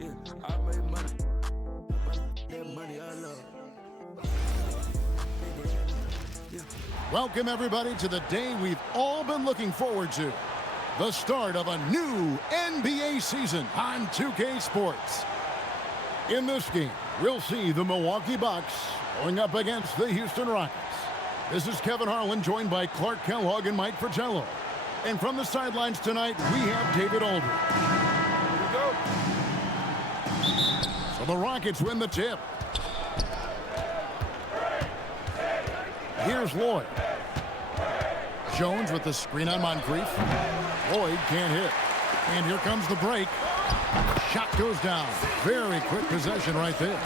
Yeah, I made money. That money I love. Welcome, everybody, to the day we've all been looking forward to. The start of a new NBA season on 2K Sports. In this game, we'll see the Milwaukee Bucks going up against the Houston Rockets. This is Kevin Harlan, joined by Clark Kellogg and Mike Fratello. And from the sidelines tonight, we have David Aldridge. Here we go. So the Rockets win the tip. Here's Lloyd. Jones with the screen on Moncrief. Lloyd can't hit. And here comes the break. Shot goes down. Very quick possession right there.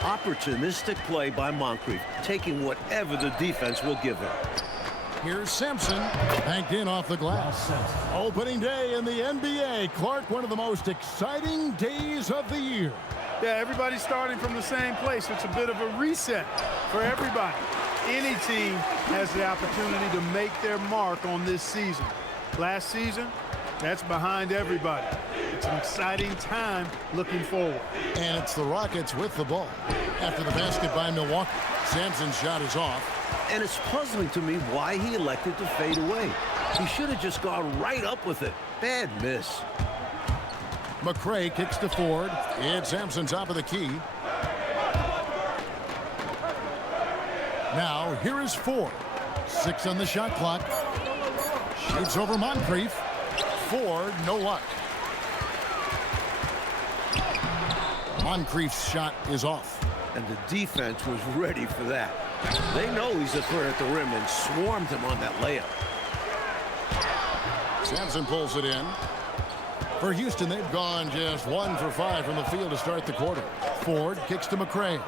Opportunistic play by Moncrief, taking whatever the defense will give him. Here's Sampson, banked in off the glass. Opening day in the NBA. Clark, one of the most exciting days of the year. Yeah, everybody's starting from the same place. It's a bit of a reset for everybody. Any team has the opportunity to make their mark on this season. Last season, that's behind everybody. It's an exciting time looking forward. And it's the Rockets with the ball. After the basket by Milwaukee, Sampson's shot is off. And it's puzzling to me why he elected to fade away. He should have just gone right up with it. Bad miss. McRae kicks to Ford. It's Sampson top of the key. Now, here is Ford. 6 on the shot clock. Shoots over Moncrief. Ford, no luck. Moncrief's shot is off. And the defense was ready for that. They know he's a threat at the rim and swarmed him on that layup. Sampson pulls it in. For Houston, they've gone just 1 for 5 from the field to start the quarter. Ford kicks to McRae.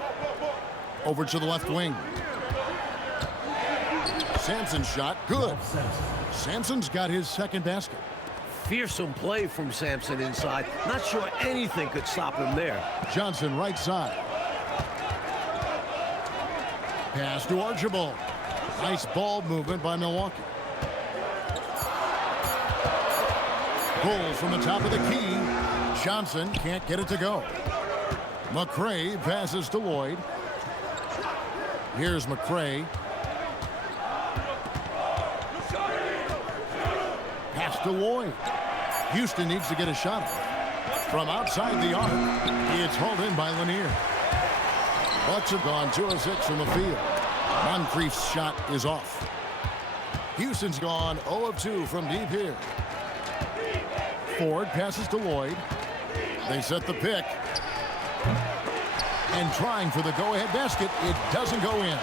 Over to the left wing. Sampson's shot, good. Sampson's got his second basket. Fearsome play from Sampson inside. Not sure anything could stop him there. Johnson right side. Pass to Archibald. Nice ball movement by Milwaukee. Pulls from the top of the key. Johnson can't get it to go. McRae passes to Lloyd. Here's McRae. Pass to Lloyd. Houston needs to get a shot off. From outside the arc, it's hauled in by Lanier. Bucks have gone 2 of 6 from the field. Moncrief's shot is off. Houston's gone 0 of 2 from deep here. Ford passes to Lloyd. They set the pick. And trying for the go-ahead basket, it doesn't go in.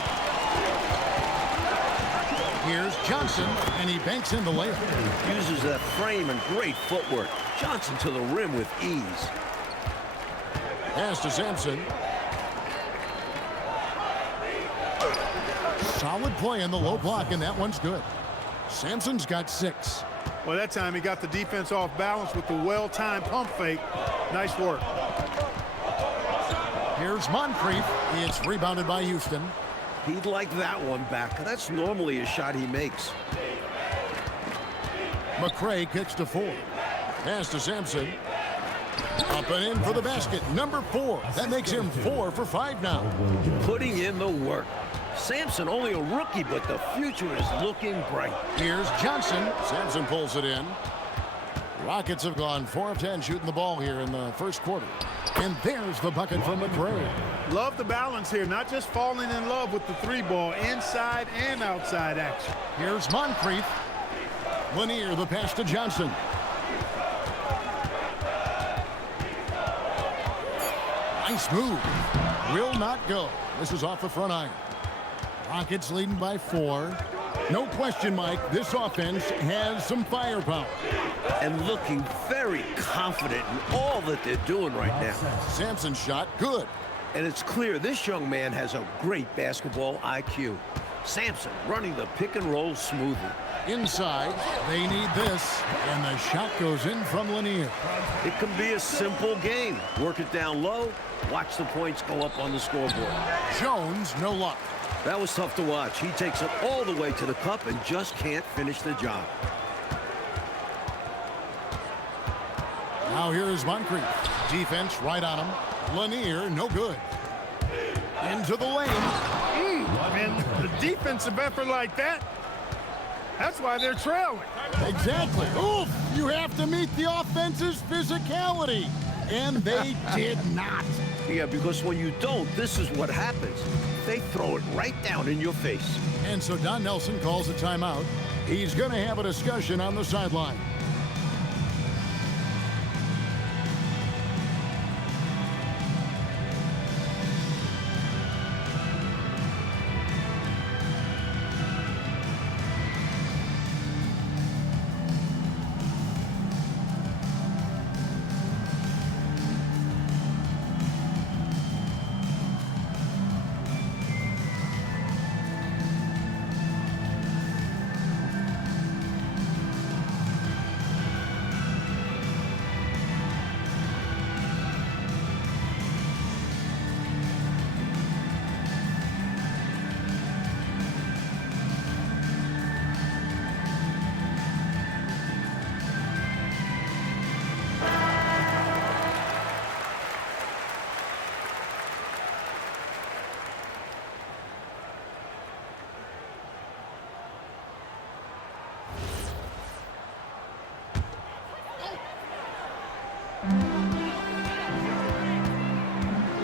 Here's Johnson, and he banks in the layup. Uses that frame and great footwork. Johnson to the rim with ease. Pass to Sampson. Solid play in the low block, and that one's good. Sampson's got 6. Well, that time he got the defense off balance with the well-timed pump fake. Nice work. Here's Moncrief. It's rebounded by Houston. He'd like that one back. That's normally a shot he makes. McRae kicks to Ford. Pass to Sampson. Up and in for the basket. Number 4. That makes him 4 for 5 now. Putting in the work. Sampson only a rookie, but the future is looking bright. Here's Johnson. Sampson pulls it in. Rockets have gone 4 of 10 shooting the ball here in the first quarter. And there's the bucket from McRae. Love the balance here, not just falling in love with the 3-ball, inside and outside action. Here's Moncrief. Lanier, the pass to Johnson. Nice move. Will not go. This is off the front iron. Rockets leading by 4. No question, Mike, this offense has some firepower. And looking very confident in all that they're doing right now. Sampson's shot, good. And it's clear this young man has a great basketball IQ. Sampson running the pick and roll smoothly. Inside, they need this, and the shot goes in from Lanier. It can be a simple game. Work it down low, watch the points go up on the scoreboard. Jones, no luck. That was tough to watch. He takes it all the way to the cup and just can't finish the job. Now here's Moncrief. Defense right on him. Lanier, no good. Into the lane. And the defensive effort like that, that's why they're trailing. Exactly. Oof! You have to meet the offense's physicality. And they did not. Yeah, because when you don't, this is what happens. They throw it right down in your face. And so Don Nelson calls a timeout. He's going to have a discussion on the sideline.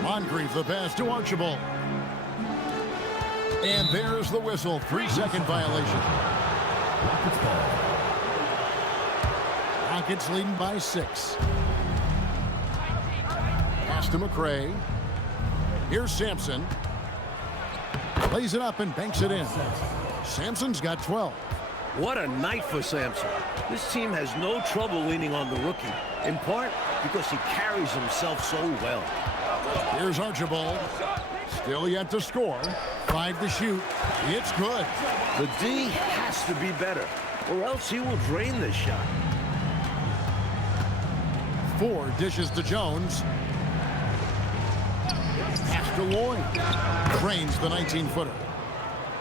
Moncrief, the pass to Archibald. And there's the whistle. 3-second violation. Rockets leading by 6. Pass to McCray. Here's Sampson. Plays it up and banks it in. Sampson's got 12. What a night for Sampson. This team has no trouble leaning on the rookie, in part because he carries himself so well. Here's Archibald. Still yet to score. 5 to shoot. It's good. The D has to be better, or else he will drain this shot. 4 dishes to Jones. Pass to Lloyd. Drains the 19-footer.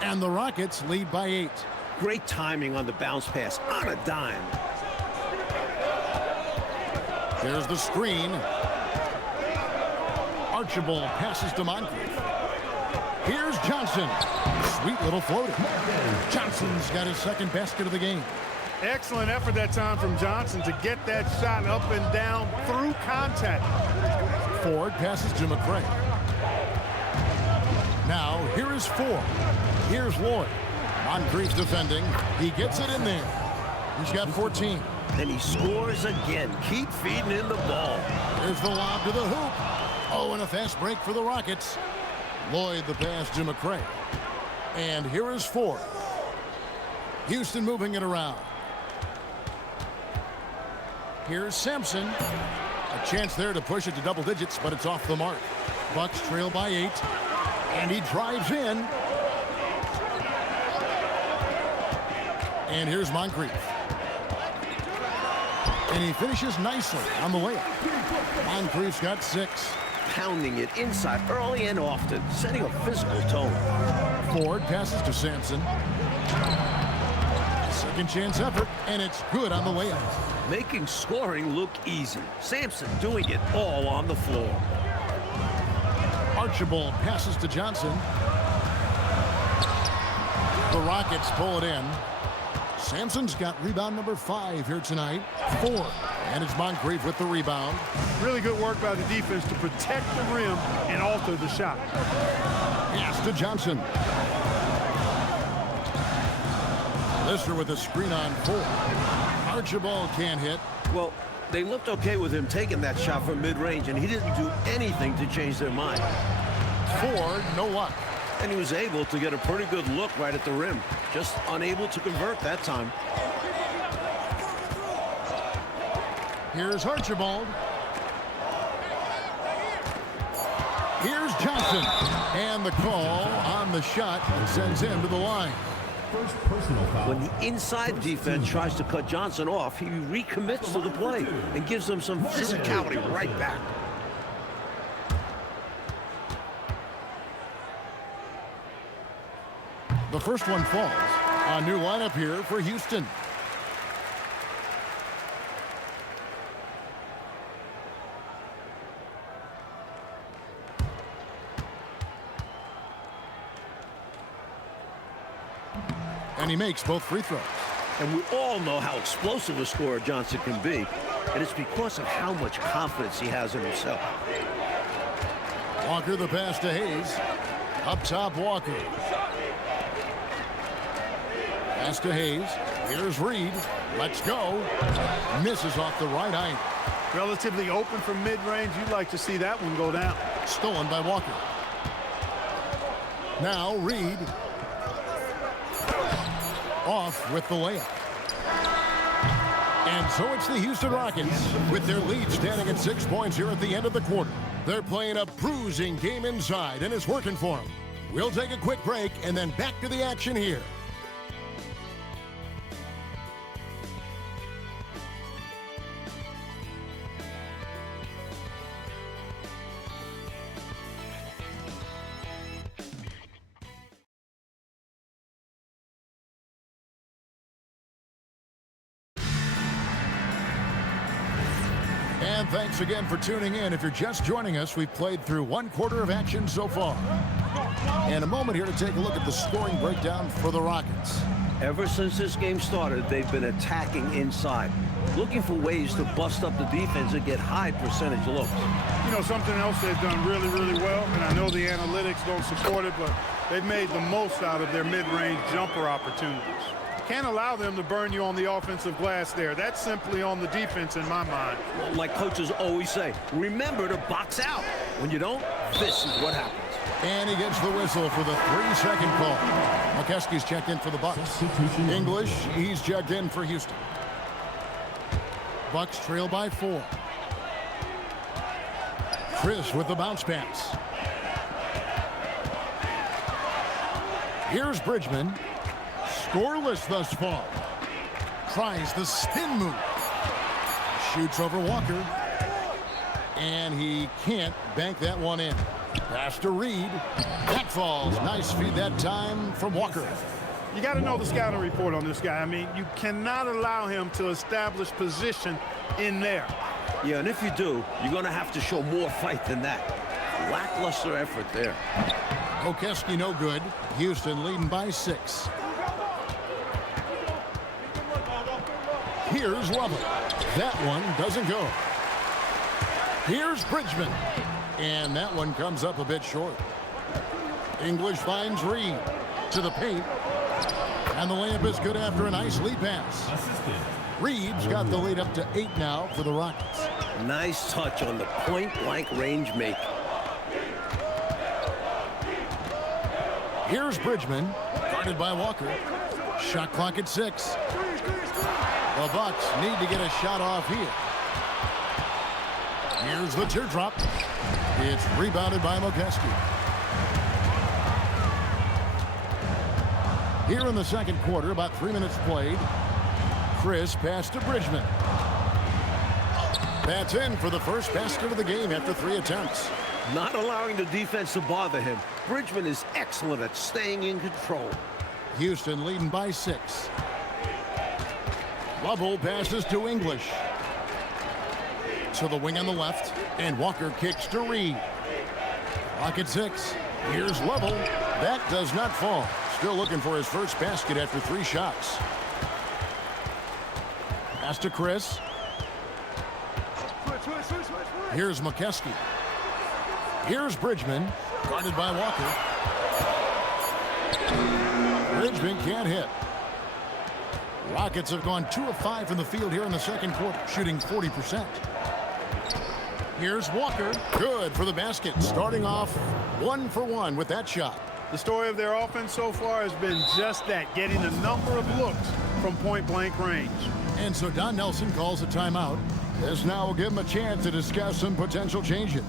And the Rockets lead by 8. Great timing on the bounce pass on a dime. There's the screen. Archibald passes to Moncrief. Here's Johnson. Sweet little floater. Johnson's got his second basket of the game. Excellent effort that time from Johnson to get that shot up and down through contact. Ford passes to McCray. Now, here is Ford. Here's Lloyd. Moncrief defending. He gets it in there. He's got 14. And he scores again. Keep feeding in the ball. There's the lob to the hoop. Oh, and a fast break for the Rockets. Lloyd the pass to McCray. And here is Ford. Houston moving it around. Here's Sampson. A chance there to push it to double digits, but it's off the mark. Bucks trail by 8. And he drives in. And here's Moncrief. And he finishes nicely on the layup. Moncrief's got 6. Pounding it inside early and often, setting a physical tone. Ford passes to Sampson. Second chance effort, and it's good on the layup. Making scoring look easy. Sampson doing it all on the floor. Archibald passes to Johnson. The Rockets pull it in. Sampson's got rebound number 5 here tonight. 4. And it's Moncrief with the rebound. Really good work by the defense to protect the rim and alter the shot. Pass to Johnson. Lister with a screen on 4. Archibald can't hit. Well, they looked okay with him taking that shot from mid-range, and he didn't do anything to change their mind. Ford, no luck. And he was able to get a pretty good look right at the rim. Just unable to convert that time. Here's Archibald. Here's Johnson. And the call on the shot sends him to the line. First personal foul. When the inside defense tries to cut Johnson off, he recommits to the play and gives them some physicality right back. The first one falls. A new lineup here for Houston. And he makes both free throws. And we all know how explosive a scorer Johnson can be. And it's because of how much confidence he has in himself. Walker the pass to Hayes. Up top, Walker. Pass to Hayes. Here's Reed. Let's go. Misses off the right eye. Relatively open from mid-range. You'd like to see that one go down. Stolen by Walker. Now Reed. Off with the layup. And so it's the Houston Rockets with their lead standing at 6 points here at the end of the quarter. They're playing a bruising game inside, and it's working for them. We'll take a quick break and then back to the action here. And thanks again for tuning in. If you're just joining us, we've played through 1 quarter of action so far. And a moment here to take a look at the scoring breakdown for the Rockets. Ever since this game started, they've been attacking inside, looking for ways to bust up the defense and get high percentage looks. You know, something else they've done really, really well, and I know the analytics don't support it, but they've made the most out of their mid-range jumper opportunities. Can't allow them to burn you on the offensive glass there. That's simply on the defense in my mind. Like coaches always say, remember to box out. When you don't, this is what happens. And he gets the whistle for the 3-second call. McKeskey's checked in for the Bucks. English, he's checked in for Houston. Bucks trail by 4. Chris with the bounce pass. Here's Bridgman. Scoreless thus far. Tries the spin move. Shoots over Walker. And he can't bank that one in. Pass to Reed. That falls. Nice feed that time from Walker. You got to know the scouting report on this guy. I mean, you cannot allow him to establish position in there. Yeah, and if you do, you're going to have to show more fight than that. Lackluster effort there. Milwaukee no good. Houston leading by 6. Here's Lovell. That one doesn't go. Here's Bridgman. And that one comes up a bit short. English finds Reed to the paint. And the layup is good after a nice lead pass. Reed's got the lead up to 8 now for the Rockets. Nice touch on the point-blank range make. Here's Bridgman, guarded by Walker. Shot clock at 6. The Bucks need to get a shot off here. Here's the teardrop. It's rebounded by Milwaukee. Here in the second quarter, about 3 minutes played. Chris pass to Bridgman. That's in for the first basket of the game after 3 attempts. Not allowing the defense to bother him. Bridgman is excellent at staying in control. Houston leading by 6. Lovell passes to English. To the wing on the left, and Walker kicks to Reed. Clock at 6. Here's Lovell. That does not fall. Still looking for his first basket after 3 shots. Pass to Chris. Here's McKeskey. Here's Bridgman, guarded by Walker. Bridgman can't hit. Rockets have gone 2 of 5 from the field here in the second quarter, shooting 40%. Here's Walker. Good for the basket. Starting off 1 for 1 with that shot. The story of their offense so far has been just that, getting a number of looks from point-blank range. And so Don Nelson calls a timeout. This now will give him a chance to discuss some potential changes.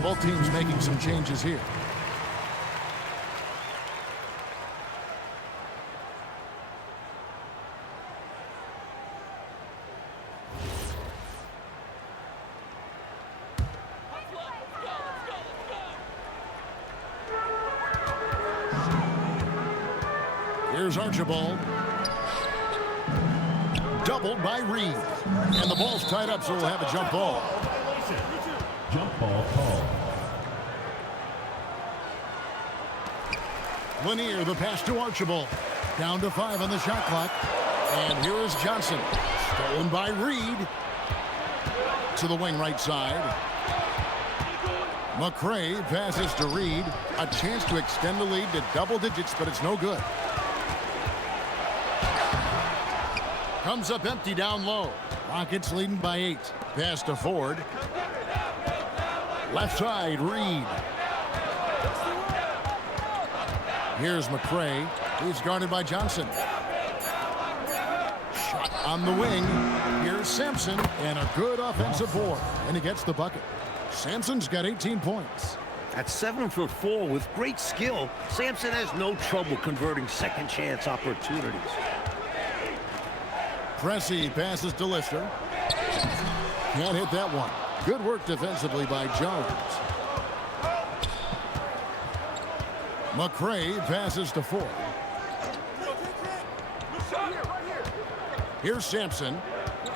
So both teams making some changes here. Here's Archibald. Doubled by Reed. And the ball's tied up, so we'll have a jump ball. Jump ball call. Lanier, the pass to Archibald. Down to 5 on the shot clock. And here is Johnson. Stolen by Reed. To the wing right side. McCray passes to Reed. A chance to extend the lead to double digits, but it's no good. Comes up empty down low. Rockets leading by 8. Pass to Ford. Left side, Reed. Here's McCray. He's guarded by Johnson. Shot on the wing. Here's Sampson. And a good offensive board. And he gets the bucket. Sampson's got 18 points. At 7'4" with great skill, Sampson has no trouble converting second chance opportunities. Pressey passes to Lister. Can't hit that one. Good work defensively by Jones. McCray passes to Ford. Here's Sampson.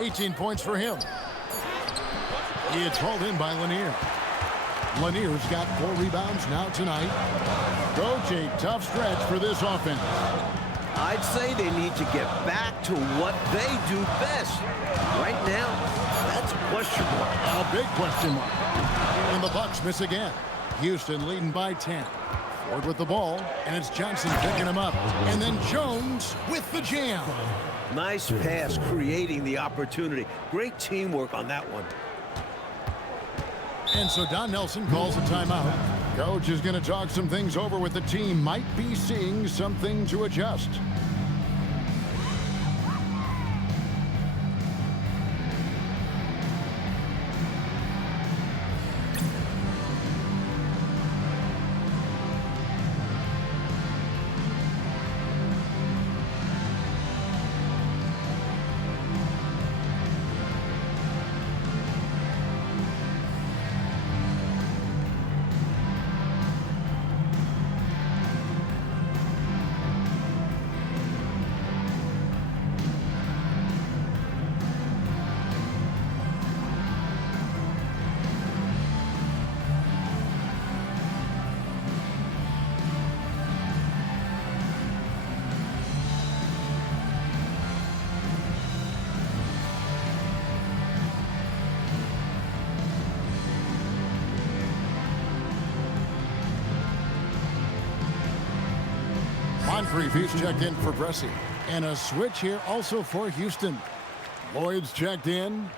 18 points for him. It's hauled in by Lanier. Lanier's got 4 rebounds now tonight. Coach, a tough stretch for this offense. I'd say they need to get back to what they do best. Right now, that's a question mark. A big question mark. And the Bucks miss again. Houston leading by 10. Ford with the ball, and it's Johnson picking him up. And then Jones with the jam. Nice pass, creating the opportunity. Great teamwork on that one. And so Don Nelson calls a timeout. Coach is going to talk some things over with the team. Might be seeing something to adjust. Moncrief, he's checked in for Pressey. And a switch here also for Houston. Lloyd's checked in.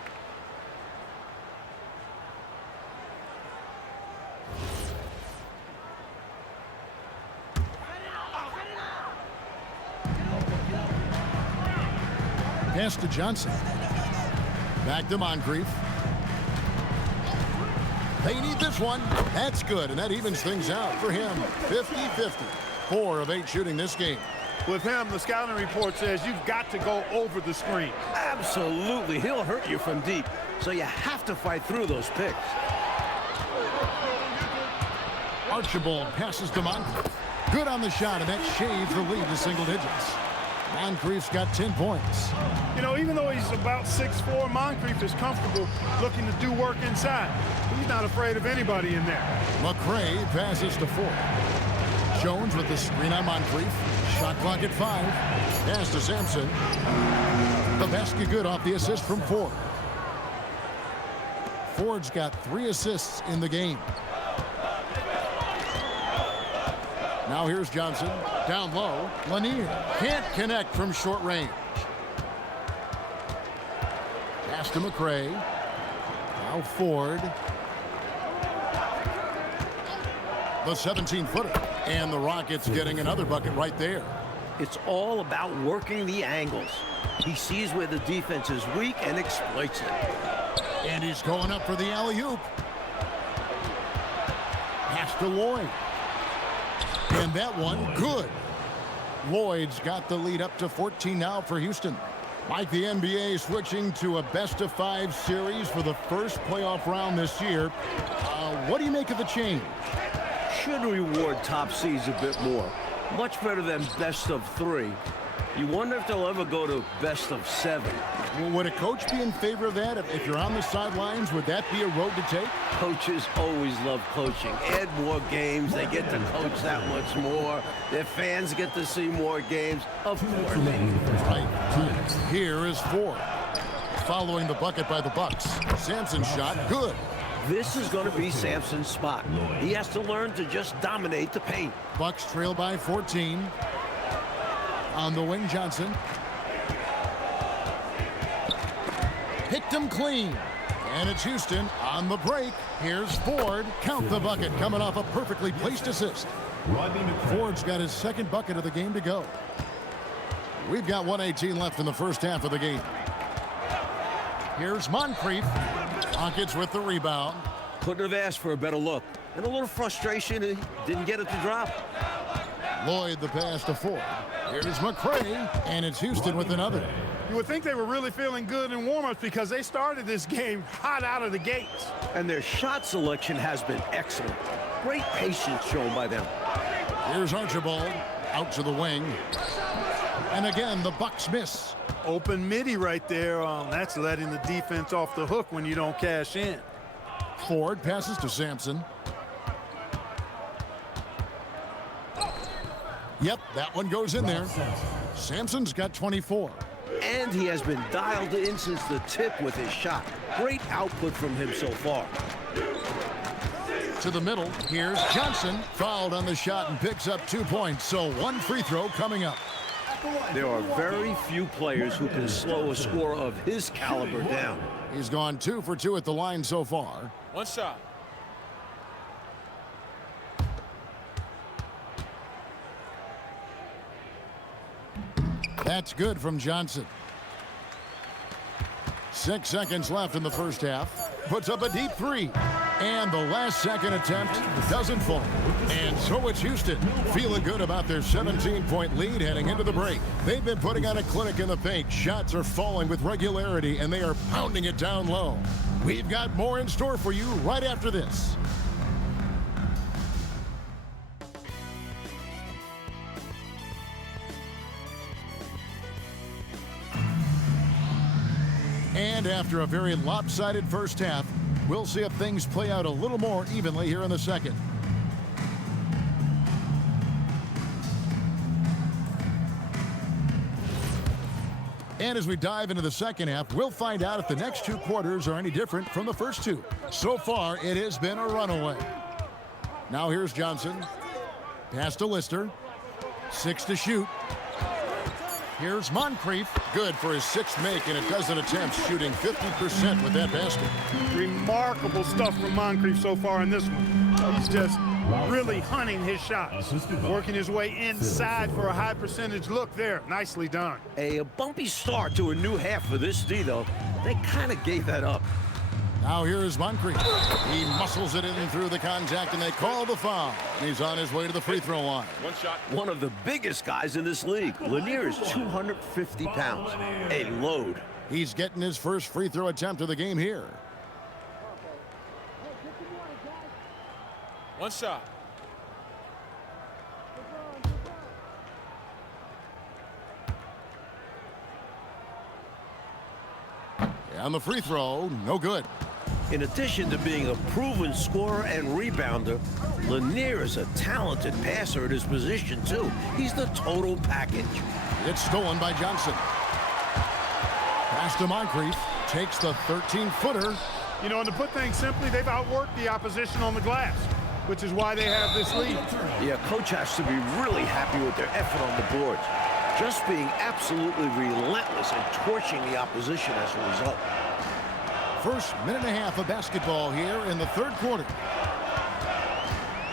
Pass to Johnson. Back to Moncrief. They need this one. That's good, and that evens things out for him. 50-50. 4 of 8 shooting this game. With him, the scouting report says you've got to go over the screen. Absolutely. He'll hurt you from deep, so you have to fight through those picks. Archibald passes to Moncrief. Good on the shot, and that shaves the lead to single digits. Moncrief's got 10 points. You know, even though he's about 6'4", Moncrief is comfortable looking to do work inside. He's not afraid of anybody in there. McCray passes to Ford. Jones with the screen on Moncrief. Shot clock at 5. Pass to Sampson. The basket good off the assist from Ford. Ford's got 3 assists in the game. Now here's Johnson. Down low. Lanier can't connect from short range. Pass to McCray. Now Ford. The 17-footer. And the Rockets getting another bucket right there. It's all about working the angles. He sees where the defense is weak and exploits it. And he's going up for the alley-oop. to Lloyd. And that one, good. Lloyd's got the lead up to 14 now for Houston. Like the NBA switching to a best-of-5 series for the first playoff round this year. What do you make of the change? Should reward top seeds a bit more. Much better than best of 3. You wonder if they'll ever go to best of 7. Well, would a coach be in favor of that? If you're on the sidelines, would that be a road to take? Coaches always love coaching. Add more games. They get to coach that much more. Their fans get to see more games. Of course. Right. Here is Ford. Following the bucket by the Bucks. Sampson's shot, good. This is going to be Sampson's spot. He has to learn to just dominate the paint. Bucks trail by 14. On the wing, Johnson. Picked him clean. And it's Houston on the break. Here's Ford. Count the bucket coming off a perfectly placed assist. Ford's got his second bucket of the game to go. We've got 1:18 left in the first half of the game. Here's Moncrief. Rockets with the rebound. Couldn't have asked for a better look. And a little frustration, he didn't get it to drop. Lloyd the pass to Ford. Here's McCray, and it's Houston with another. You would think they were really feeling good in warm-ups because they started this game hot out of the gates. And their shot selection has been excellent. Great patience shown by them. Here's Archibald out to the wing. And again, the Bucks miss. Open midi right there. That's letting the defense off the hook when you don't cash in. Ford passes to Sampson. Yep, that one goes in there. Sampson's got 24. And he has been dialed in since the tip with his shot. Great output from him so far. To the middle, here's Johnson. Fouled on the shot and picks up 2 points. So one free throw coming up. There are very few players who can slow a scorer of his caliber down. He's gone 2 for 2 at the line so far. One shot. That's good from Johnson. 6 seconds left in the first half. Puts up a deep 3. And the last second attempt doesn't fall. And so it's Houston feeling good about their 17-point lead heading into the break. They've been putting on a clinic in the paint. Shots are falling with regularity, and they are pounding it down low. We've got more in store for you right after this. And after a very lopsided first half, we'll see if things play out a little more evenly here in the second. And as we dive into the second half, we'll find out if the next 2 quarters are any different from the first 2. So far, it has been a runaway. Now here's Johnson. Pass to Lister. 6 to shoot. Here's Moncrief. Good for his 6th make and a dozen attempts, shooting 50% with that basket. Remarkable stuff from Moncrief so far in this one. He's just really hunting his shots. Working his way inside for a high percentage look there. Nicely done. A bumpy start to a new half for this D, though. They kind of gave that up. Now here's Moncrief. He muscles it in through the contact, and they call the foul. He's on his way to the free throw line. One shot. One of the biggest guys in this league. Lanier is 250 pounds. A load. He's getting his first free throw attempt of the game here. One shot. On the free throw, no good. In addition to being a proven scorer and rebounder, Lanier is a talented passer at his position, too. He's the total package. It's stolen by Johnson. Pass to Moncrief. Takes the 13-footer. You know, and to put things simply, they've outworked the opposition on the glass, which is why they have this lead. Yeah, coach has to be really happy with their effort on the boards. Just being absolutely relentless and torching the opposition as a result. First minute and a half of basketball here in the third quarter.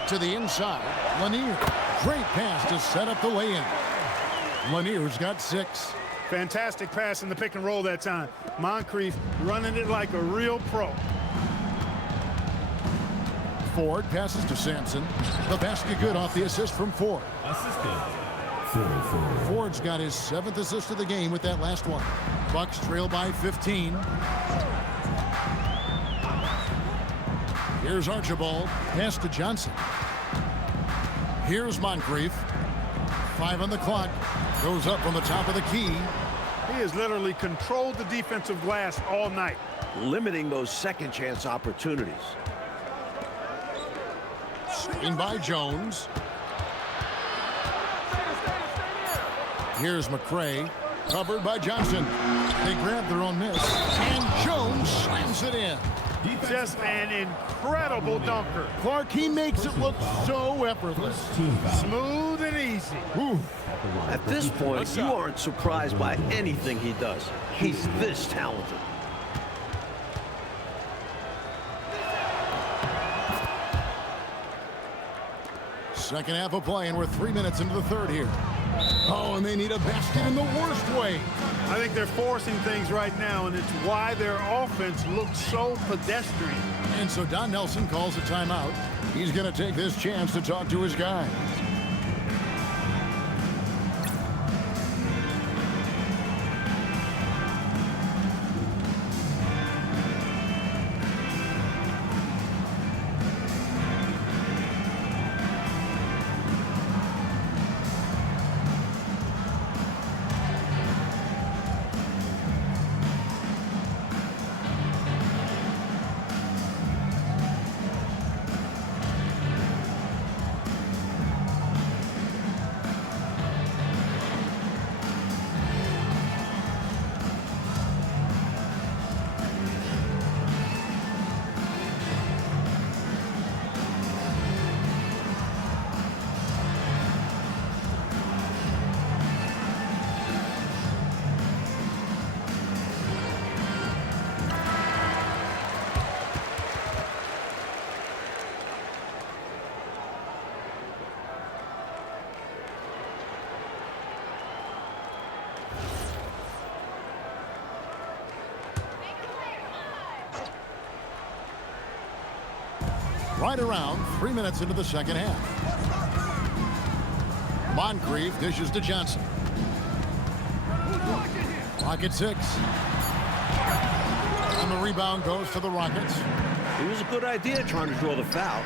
To the inside, Lanier. Great pass to set up the lay-in. Lanier's got 6. Fantastic pass in the pick and roll that time. Moncrief running it like a real pro. Ford passes to Sampson. The basket good off the assist from Ford. Assistant. 44. Ford's got his 7th assist of the game with that last one. Bucks trail by 15. Here's Archibald. Pass to Johnson. Here's Moncrief. 5 on the clock. Goes up on the top of the key. He has literally controlled the defensive glass all night. Limiting those second chance opportunities. Screen by Jones. Here's McCray. Covered by Johnson. They grab their own miss. And Jones slams it in. Just an incredible dunker. Clark, he makes it look so effortless. Smooth and easy. Ooh. At this point, you aren't surprised by anything he does. He's this talented. Second half of play, and we're 3 minutes into the third here. Oh, and they need a basket in the worst way. I think they're forcing things right now, and it's why their offense looks so pedestrian. And so Don Nelson calls a timeout. He's going to take this chance to talk to his guys. Right around 3 minutes into the second half. Moncrief dishes to Johnson. Rocket 6. And the rebound goes to the Rockets. It was a good idea trying to draw the foul.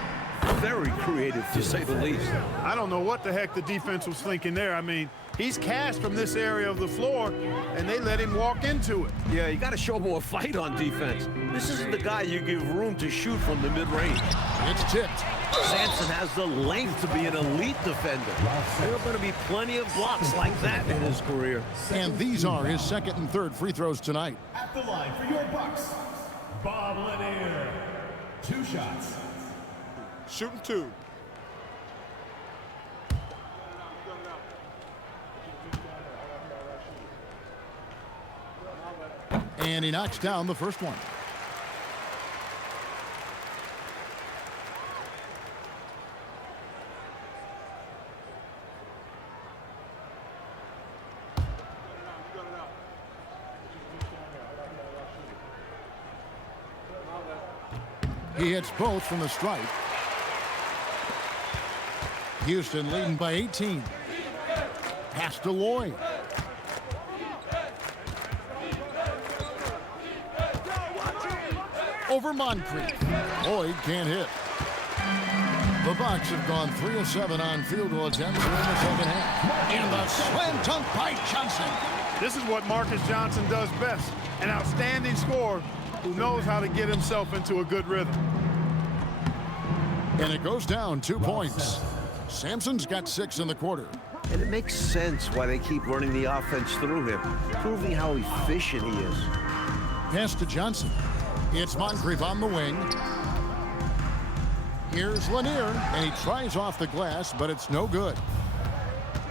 Very creative, to say the least. I don't know what the heck the defense was thinking there. I mean, he's cast from this area of the floor, and they let him walk into it. Yeah, you got to show more fight on defense. This isn't the guy you give room to shoot from the mid-range. It's tipped. Sampson has the length to be an elite defender. There are going to be plenty of blocks like that in his career. And these are his second and third free throws tonight. At the line for your Bucks, Bob Lanier. 2 shots. Shooting 2. And he knocks down the first one. He hits both from the stripe. Houston leading by 18. Pass to Lloyd. Over Moncrief. Lloyd can't hit. The Bucks have gone 3 of 7 on field goal attempts in the second half. And the slam dunk by Johnson. This is what Marcus Johnson does best. An outstanding scorer who knows how to get himself into a good rhythm. And it goes down 2 points. Sampson's got 6 in the quarter. And it makes sense why they keep running the offense through him, proving how efficient he is. Pass to Johnson. It's Moncrief on the wing. Here's Lanier, and he tries off the glass, but it's no good.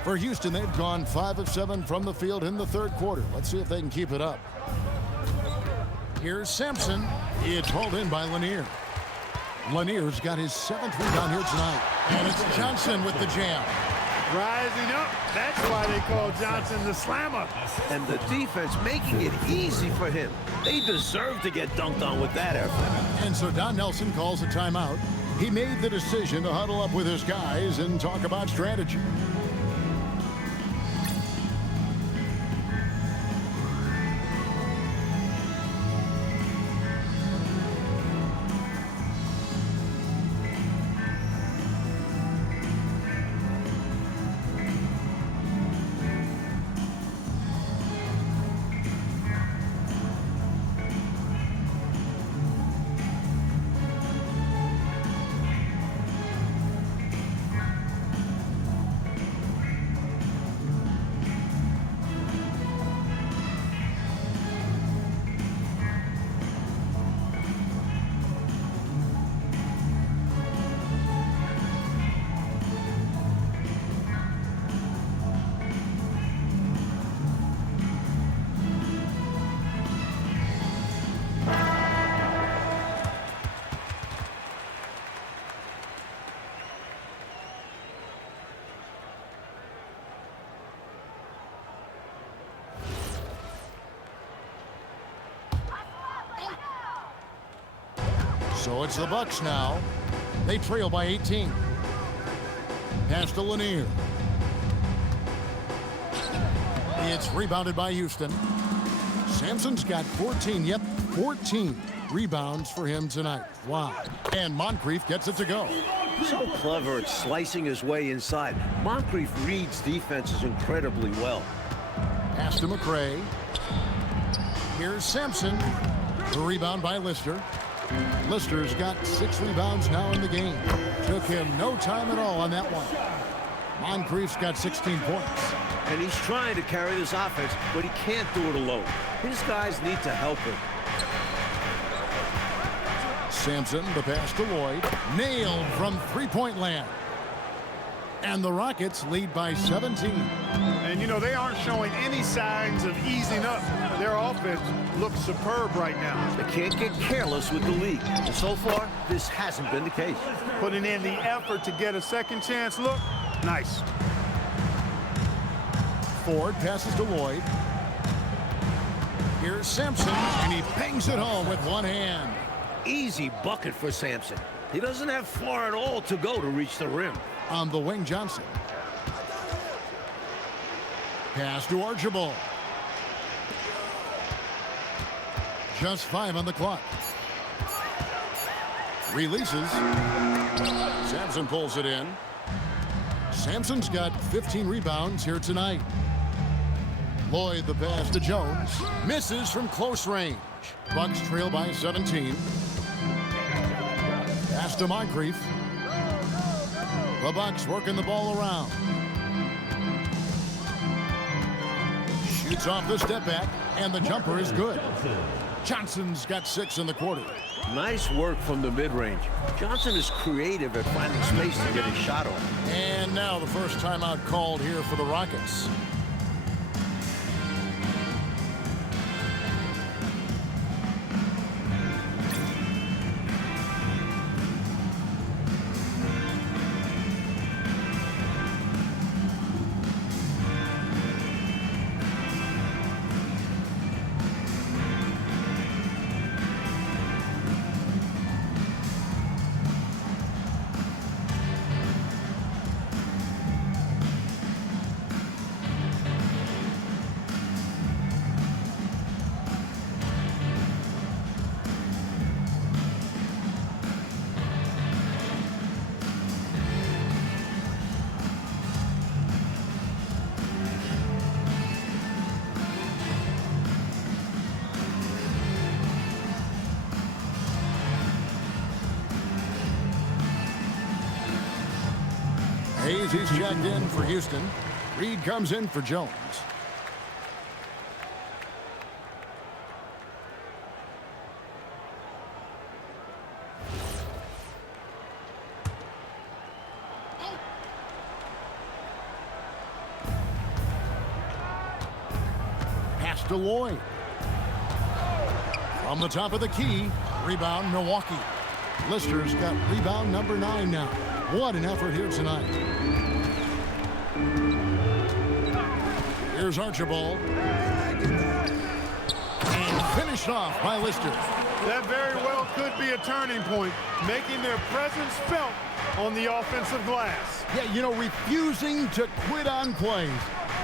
For Houston, they've gone 5 of 7 from the field in the third quarter. Let's see if they can keep it up. Here's Sampson. It's hauled in by Lanier. Lanier's got his 7th rebound here tonight. And it's Johnson with the jam. Rising up. That's why they call Johnson the slammer. And the defense making it easy for him. They deserve to get dunked on with that effort. And so Don Nelson calls a timeout. He made the decision to huddle up with his guys and talk about strategy. So it's the Bucks now. They trail by 18. Pass to Lanier. It's rebounded by Houston. Sampson's got 14. Yep, 14 rebounds for him tonight. Wow. And Moncrief gets it to go. So clever at slicing his way inside. Moncrief reads defenses incredibly well. Pass to McRae. Here's Sampson. The rebound by Lister. Lister's got 6 rebounds now in the game. Took him no time at all on that one. Moncrief's got 16 points. And he's trying to carry this offense, but he can't do it alone. His guys need to help him. Sampson, the pass to Lloyd. Nailed from three-point land. And the Rockets lead by 17. And, you know, they aren't showing any signs of easing up. Their offense looks superb right now. They can't get careless with the lead. And so far, this hasn't been the case. Putting in the effort to get a second chance look. Nice. Ford passes to Lloyd. Here's Sampson, and he bangs it home with one hand. Easy bucket for Sampson. He doesn't have far at all to go to reach the rim. On the wing, Johnson. Pass to Archibald. Just 5 on the clock. Releases. Sampson pulls it in. Sampson's got 15 rebounds here tonight. Lloyd the pass to Jones. Misses from close range. Bucks trail by 17. Pass to Moncrief. The Bucks working the ball around. Shoots off the step back, and the jumper is good. Johnson's got 6 in the quarter. Nice work from the mid-range. Johnson is creative at finding space to get his shot off. And now the first timeout called here for the Rockets. He's checked in for Houston. Reed comes in for Jones. Pass to Lloyd. From the top of the key, rebound Milwaukee. Lister's got rebound number 9 now. What an effort here tonight. Here's Archibald. And Finished off by Lister. That very well could be a turning point, making their presence felt on the offensive glass. Yeah, you know, refusing to quit on plays.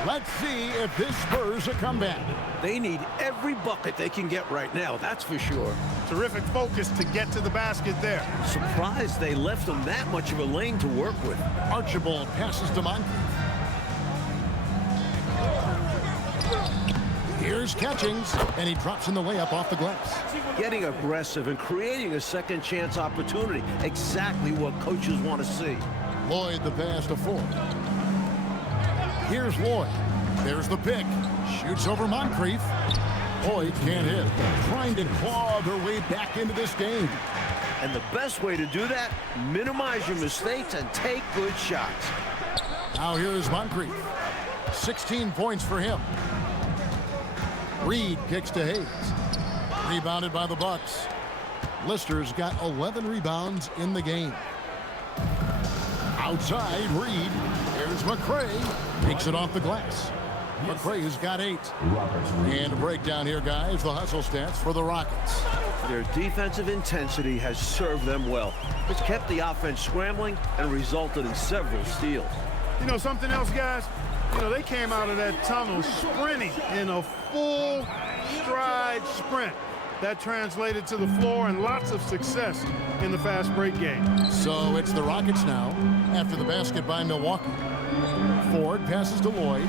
Let's see if this spurs a comeback. They need every bucket they can get right now, that's for sure. Terrific focus to get to the basket there. Surprised they left them that much of a lane to work with. Archibald passes to Moncrief. Here's Catchings, and he drops in the layup off the glass. Getting aggressive and creating a second chance opportunity. Exactly what coaches want to see. Lloyd the pass to Ford. Here's Lloyd. There's the pick. Shoots over Moncrief. Lloyd can't hit. Trying to claw their way back into this game. And the best way to do that, minimize your mistakes and take good shots. Now here's Moncrief. 16 points for him. Reed kicks to Hayes. Rebounded by the Bucks. Lister's got 11 rebounds in the game. Outside, Reed. Here's McCray. Takes it off the glass. McCray's got 8. And a breakdown here, guys. The hustle stats for the Rockets. Their defensive intensity has served them well. It's kept the offense scrambling and resulted in several steals. You know something else, guys? You know, they came out of that tunnel sprinting in a full stride sprint. That translated to the floor and lots of success in the fast break game. So it's the Rockets now after the basket by Milwaukee. Ford passes to Lloyd.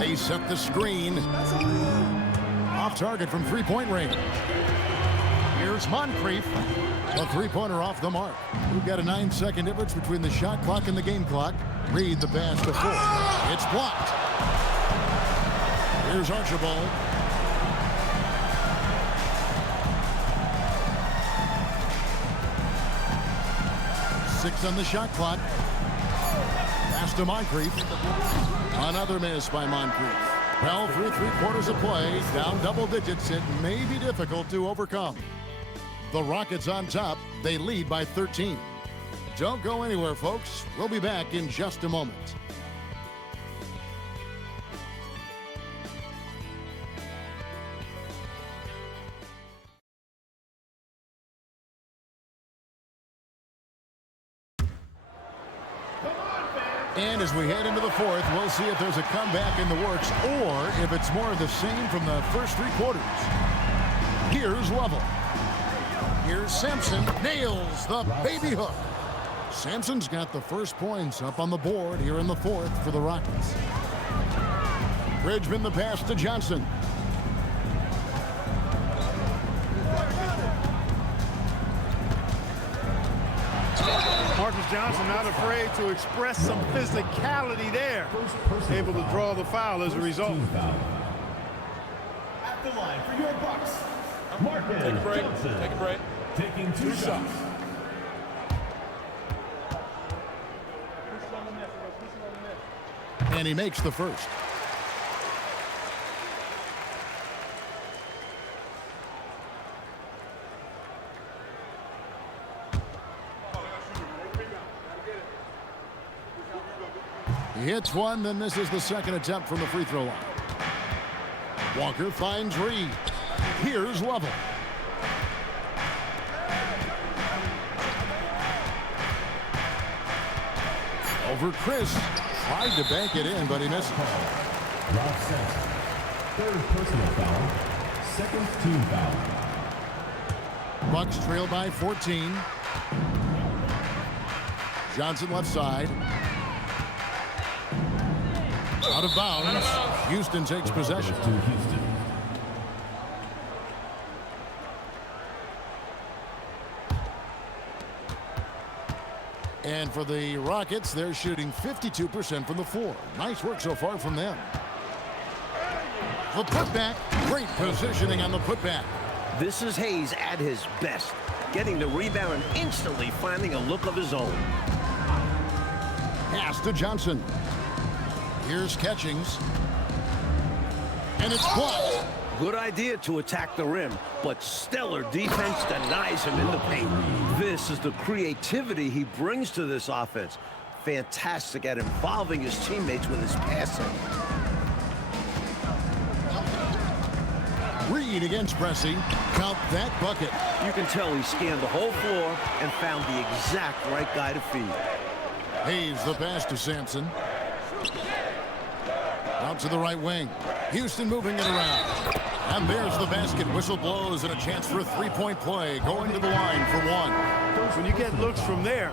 They set the screen. Off target from three-point range. Here's Moncrief. A three-pointer off the mark. We've got a 9-second difference between the shot clock and the game clock. Reed the pass to Ford. It's blocked. Here's Archibald. Six on the shot clock. Pass to Moncrief. Another miss by Moncrief. Well, through 3/4 of play, down double digits, it may be difficult to overcome. The Rockets on top. They lead by 13. Don't go anywhere, folks. We'll be back in just a moment. And as we head into the fourth, we'll see if there's a comeback in the works or if it's more of the same from the first 3 quarters. Here's Lovell. Here's Sampson. Nails the baby hook. Sampson's got the first points up on the board here in the fourth for the Rockets. Bridgman the pass to Johnson. Marcus Johnson not afraid to express some physicality there. Able to draw the foul as a result. At the line for your Bucks, Marcus Take a break. Johnson. Take a break. Taking 2 shots. And he makes the first. He hits one, then this is the second attempt from the free throw line. Walker finds Reed. Here's Lovell. Over Chris. Tried to bank it in, but he missed. Rob Sampson. 3rd personal foul. 2nd team foul. Bucks trail by 14. Johnson left side. Out of bounds. Houston takes possession. To Houston. And for the Rockets, they're shooting 52% from the floor. Nice work so far from them. The putback. Great positioning on the putback. This is Hayes at his best, getting the rebound and instantly finding a look of his own. Pass to Johnson. Here's Catchings. And it's blocked. Good idea to attack the rim, but stellar defense denies him in the paint. This is the creativity he brings to this offense. Fantastic at involving his teammates with his passing. Reed lead against Pressey. Count that bucket. You can tell he scanned the whole floor and found the exact right guy to feed. Hayes the pass to Sampson. Out to the right wing. Houston moving it around. And there's the basket. Whistle blows and a chance for a three-point play. Going to the line for one. When you get looks from there,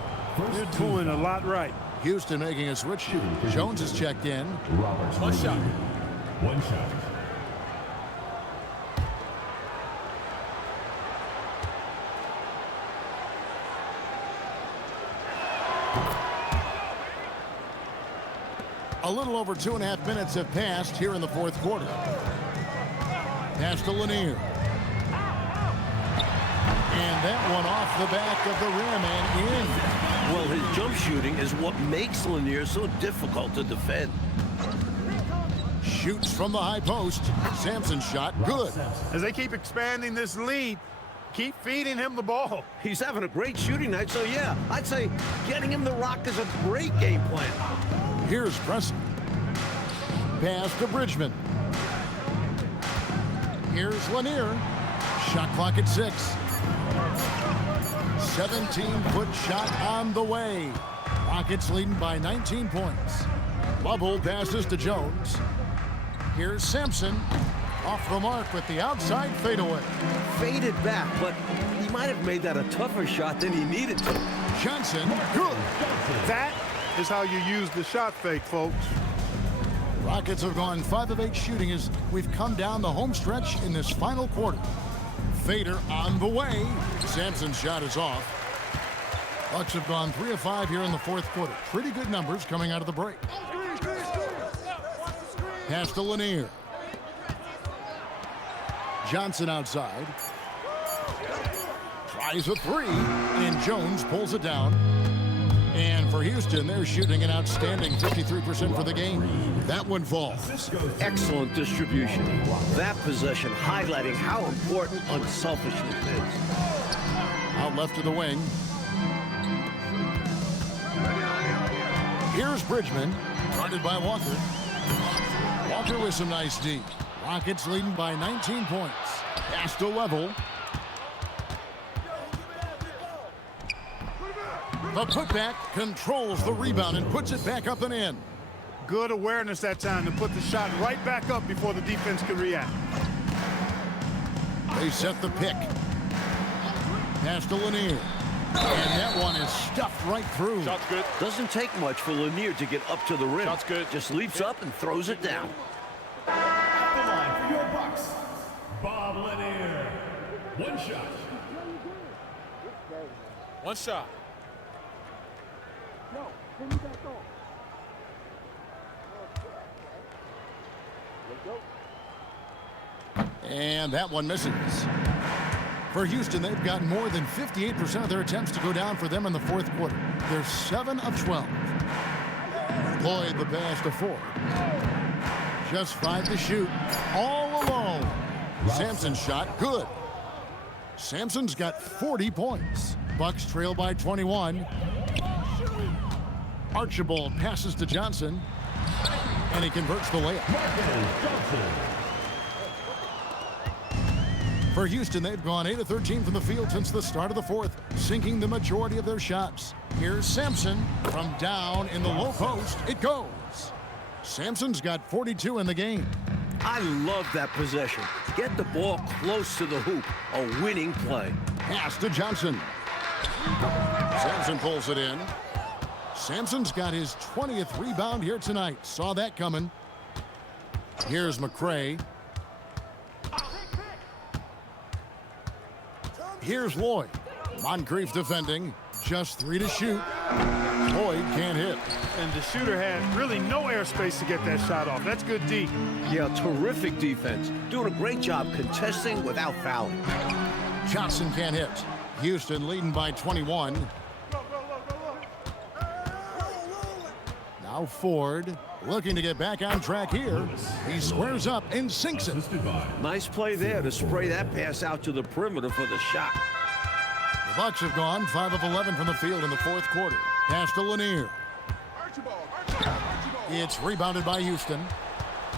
you're doing a lot right. Houston making a switch. Jones is checked in. One shot. One shot. A little over 2.5 minutes have passed here in the fourth quarter. Pass to Lanier. And that one off the back of the rim and in. Well, his jump shooting is what makes Lanier so difficult to defend. Shoots from the high post. Sampson's shot, good. As they keep expanding this lead, keep feeding him the ball. He's having a great shooting night, so yeah, I'd say getting him the rock is a great game plan. Here's Pressey. Pass to Bridgman. Here's Lanier. Shot clock at 6. 17-foot shot on the way. Rockets leading by 19 points. Bubble passes to Jones. Here's Sampson. Off the mark with the outside fadeaway. Faded back, but he might have made that a tougher shot than he needed to. Johnson, good. That is how you use the shot fake, folks. Rockets have gone 5 of 8 shooting as we've come down the home stretch in this final quarter. Fader on the way. Sampson's shot is off. Bucks have gone 3 of 5 here in the fourth quarter. Pretty good numbers coming out of the break. Pass to Lanier. Johnson outside. Tries a three, and Jones pulls it down. And for Houston, they're shooting an outstanding 53% for the game. That one falls. Excellent distribution. That possession highlighting how important unselfishness is. Out left to the wing. Here's Bridgman, guarded by Walker. Walker with some nice D. Rockets leading by 19 points. Pass to level. The putback controls the rebound and puts it back up and in. Good awareness that time to put the shot right back up before the defense can react. They set the pick. Pass to Lanier. And that one is stuffed right through. Shot's good. Doesn't take much for Lanier to get up to the rim. Shot's good. Just leaps up and throws it down. At the line for your Bucks, Bob Lanier. One shot. One shot. And that one misses. For Houston, they've gotten more than 58% of their attempts to go down for them in the fourth quarter. They're 7 of 12. Lloyd the pass to Ford. Just 5 to shoot. All alone. Sampson's shot, good. Sampson's got 40 points. Bucks trail by 21. Archibald passes to Johnson. And he converts the layup. For Houston, they've gone 8 of 13 from the field since the start of the fourth, sinking the majority of their shots. Here's Sampson from down in the low post. It goes. Sampson's got 42 in the game. I love that possession. Get the ball close to the hoop. A winning play. Pass to Johnson. Sampson pulls it in. Sampson's got his 20th rebound here tonight. Saw that coming. Here's McCray. Here's Lloyd. Moncrief defending. Just 3 to shoot. Lloyd can't hit. And the shooter had really no airspace to get that shot off. That's good D. Yeah, terrific defense. Doing a great job contesting without fouling. Johnson can't hit. Houston leading by 21. Now Ford looking to get back on track here. He squares up and sinks it. Nice play there to spray that pass out to the perimeter for the shot. The Bucks have gone 5 of 11 from the field in the fourth quarter. Pass to Lanier. It's rebounded by Houston.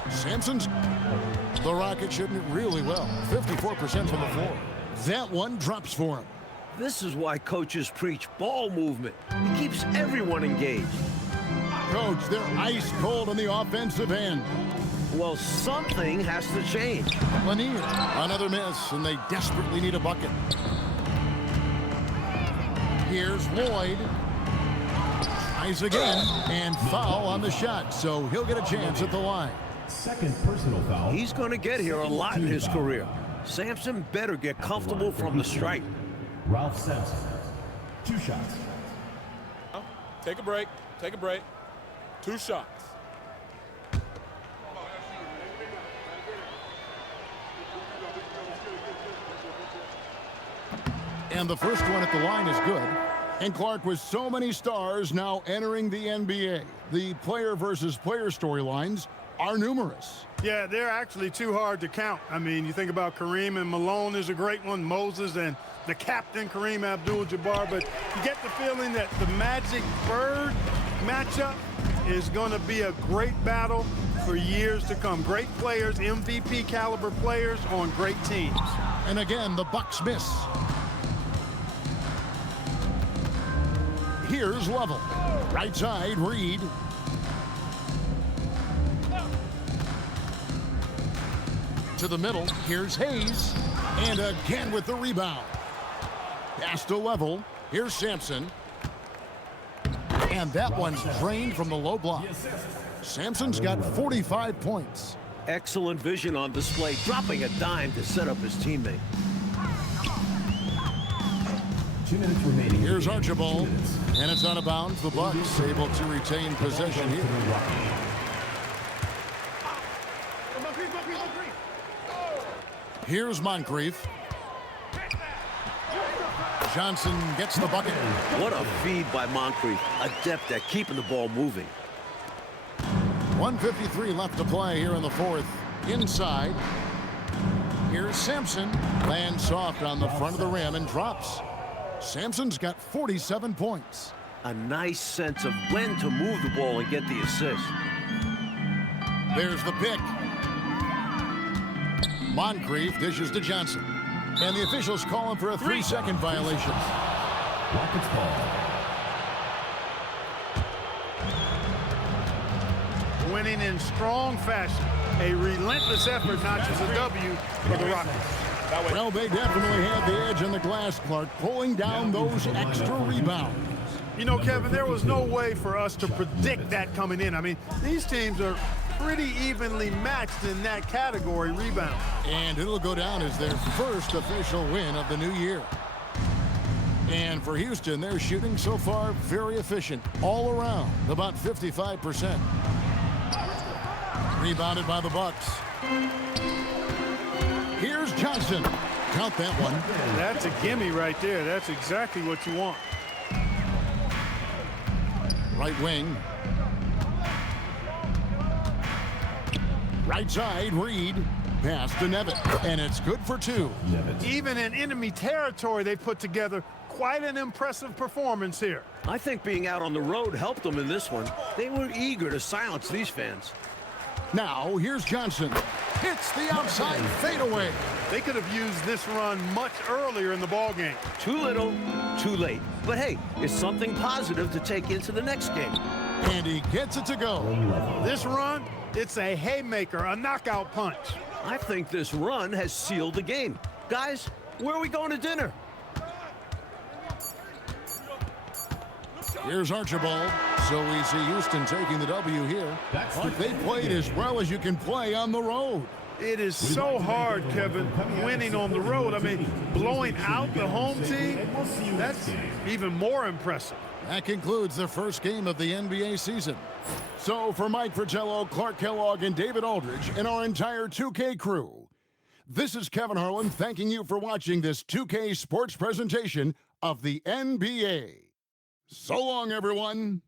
Sampson's The Rockets shooting it really well, 54% from the floor. That one drops for him. This is why coaches preach ball movement. It keeps everyone engaged. Coach, they're ice cold on the offensive end. Well, something has to change. Lanier, another miss, and they desperately need a bucket. Here's Lloyd. Tries again, and foul on the shot, so he'll get a chance at the line. Second personal foul. He's going to get here a lot in his career. Sampson better get comfortable from the stripe. Ralph Sampson. 2 shots. Take a break. Take a break. 2 shots. And the first one at the line is good. And Clark, with so many stars now entering the NBA, the player versus player storylines are numerous. Yeah, they're actually too hard to count. I mean, you think about Kareem and Malone is a great one, Moses and the captain Kareem Abdul-Jabbar, but you get the feeling that the Magic Bird matchup is going to be a great battle for years to come. Great players, MVP caliber players on great teams. And again, the Bucks miss. Here's Level. Right side, Reed. To the middle, here's Hayes. And again with the rebound. Pass to Level. Here's Sampson. And that one's drained from the low block. Sampson's got 45 points. Excellent vision on display, dropping a dime to set up his teammate. 2 minutes remaining. Here's Archibald. And it's out of bounds. The Bucks able to retain possession here. Here's Moncrief. Johnson gets the bucket. What a feed by Moncrief, adept at keeping the ball moving. 1:53 left to play here in the fourth. Inside. Here's Sampson. Lands soft on the front of the rim and drops. Sampson's got 47 points. A nice sense of when to move the ball and get the assist. There's the pick. Moncrief dishes to Johnson. And the officials call him for a 3-second violation. Rockets ball. Winning in strong fashion. A relentless effort notches a W for the Rockets. Well, they definitely had the edge on the glass, Clark, pulling down those extra rebounds. You know, Kevin, there was no way for us to predict that coming in. I mean, these teams are pretty evenly matched in that category, rebound. And it'll go down as their first official win of the new year. And for Houston, they're shooting so far very efficient all around, about 55%. Rebounded by the Bucks. Here's Johnson. Count that one. That's a gimme right there. That's exactly what you want. Right wing. Right side, Reed. Pass to Nevitt, and it's good for 2. Even in enemy territory, they put together quite an impressive performance here. I think being out on the road helped them in this one. They were eager to silence these fans. Now, here's Johnson. Hits the outside fadeaway. They could have used this run much earlier in the ballgame. Too little, too late. But hey, it's something positive to take into the next game. And he gets it to go. This run, it's a haymaker, a knockout punch. I think this run has sealed the game. Guys, where are we going to dinner? Here's Archibald. So we see Houston taking the W here. But they played as well as you can play on the road. It is so hard, Kevin, winning on the road. I mean, blowing out the home team, that's even more impressive. That concludes the first game of the NBA season. So for Mike Fratello, Clark Kellogg, and David Aldridge, and our entire 2K crew, this is Kevin Harlan thanking you for watching this 2K sports presentation of the NBA. So long, everyone.